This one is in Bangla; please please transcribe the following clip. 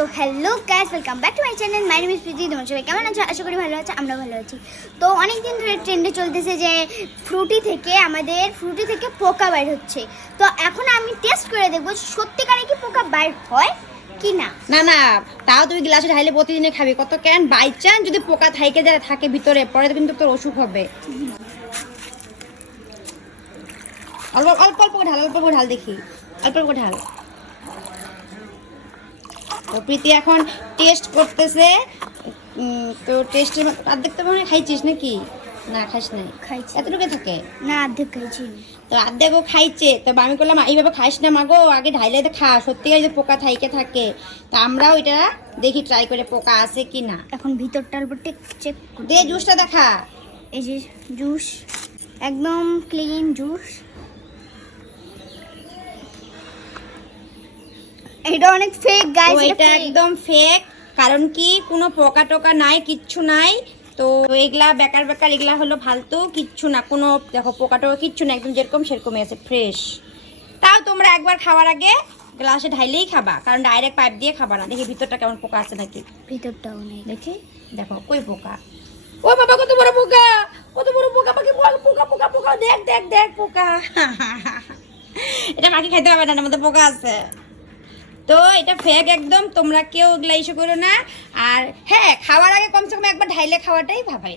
তো hello guys welcome back to my channel my name Preeti তোমার সবাই কেমন আছো? আশা করি ভালো আছে আমরা ভালো আছি। তো অনেক দিন ধরে ট্রেন্ডে চলতেছে যে ফ্রুটি থেকে আমাদের ফ্রুটি থেকে পোকা বাইর হচ্ছে। তো এখন আমি টেস্ট করে দেখব সত্যিকারে কি পোকা বাইর হয় কি না। না না, তাও তুমি গ্লাসে ঢাইলে প্রতিদিনে খাবি। কত কেন? বাই চান্স যদি পোকা থাইকে যায় থাকে ভিতরে, পরে কিন্তু তোর অসুখ হবে। অল্প অল্প অল্প ঢাল অল্প ঢাল দেখি। অল্প অল্প ঢাল। তো প্রীতি এখন টেস্ট করতেছে। তো টেস্টের অর্ধেক তো মনে খাইছিস নাকি? না খাইস নাই। খাইছি। এতটুকু থাকে? না অর্ধেক খাইছি তো অর্ধেকও খাইছে। তো আমি করলাম এইভাবে খাইস না মাগো আগে ঢাইলে তো খা। সত্যিকার যে পোকা থাইকে থাকে। তো আমরাও এটা দেখি ট্রাই করে পোকা আছে কি না? এখন ভিতরটা অল্প টেক চেক দে জুসটা দেখা। এই যে জুস। একদম ক্লিন জুস। এটা অনেক ফেক গাইস এটা একদম ফেক কারণ কি কোনো পোকা টোকা নাই কিচ্ছু নাই। তো এগুলা বেকার বেকার এগুলা হলো ফালতু কিচ্ছু না। কোনো দেখো পোকা টোকা কিচ্ছু না একদম যেরকম সেরকমই আছে ফ্রেশ তাও তোমরা একবার খাওয়ার আগে গ্লাসে ঢাইলেই খাবা কারণ ডাইরেক্ট পাইপ দিয়ে খাবা না। দেখি ভিতরটা কেমন পোকা আছে নাকি? ভিতরটাও নেই দেখি দেখো কই পোকা? ও বাবা কত বড় পোকা! কত বড় পোকা পাখি পোকা পোকা পোকা পোকা দেখ দেখ দেখ পোকা। এটা পাখি খাইতে হবে না মধ্যে পোকা আছে। তো এটা ফেক একদম, তোমরা কেউ ওগুলা ইস্যু করো না। আর হ্যাঁ খাওয়ার আগে কমসে কম একবার ঢাইলে খাওয়াটাই ভাবা